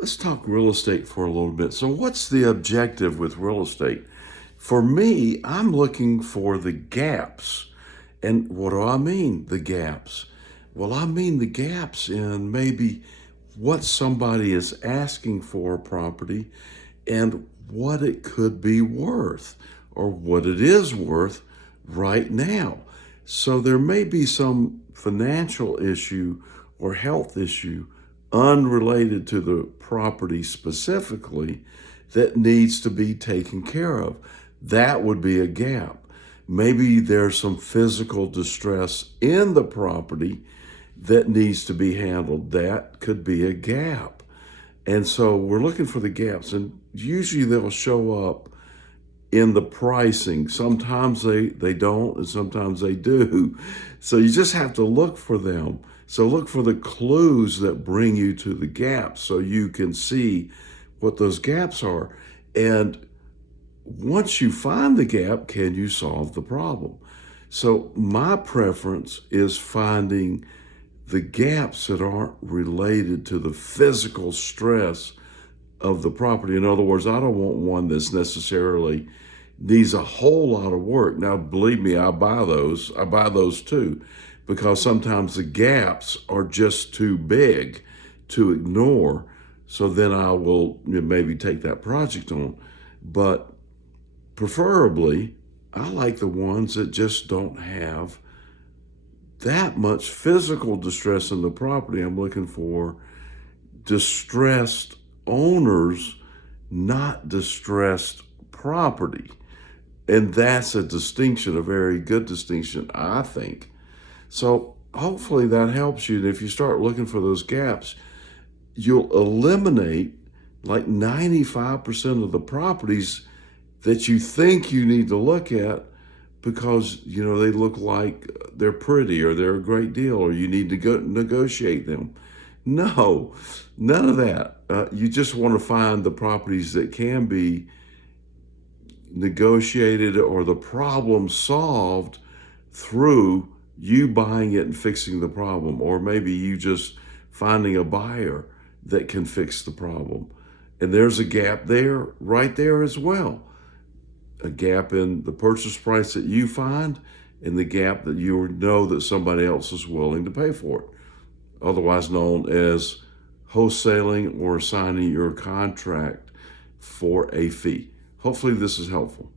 Let's talk real estate for a little bit. So, what's the objective with real estate? For me, I'm looking for the gaps. And what do I mean, the gaps? Well, I mean the gaps in maybe what somebody is asking for a property and what it could be worth or what it is worth right now. So there may be some financial issue or health issue unrelated to the property specifically that needs to be taken care of. That would be a gap. Maybe there's some physical distress in the property that needs to be handled. That could be a gap. And so we're looking for the gaps, and usually they'll show up in the pricing. Sometimes they don't, and sometimes they do. So you just have to look for them. So look for the clues that bring you to the gaps so you can see what those gaps are. And once you find the gap, can you solve the problem? So my preference is finding the gaps that aren't related to the physical stress of the property. In other words, I don't want one that's necessarily needs a whole lot of work. Now, believe me, I buy those too, because sometimes the gaps are just too big to ignore. So then I will maybe take that project on. But preferably, I like the ones that just don't have that much physical distress in the property. I'm looking for distressed owners, not distressed property. And that's a distinction, a very good distinction, I think. So hopefully that helps you. And if you start looking for those gaps, you'll eliminate like 95% of the properties that you think you need to look at because they look like they're pretty or they're a great deal or you need to go negotiate them. No, none of that. You just want to find the properties that can be negotiated or the problem solved through you buying it and fixing the problem, or maybe you just finding a buyer that can fix the problem. And there's a gap there, right there as well. A gap in the purchase price that you find and the gap that you know that somebody else is willing to pay for it, otherwise known as wholesaling or signing your contract for a fee. Hopefully this is helpful.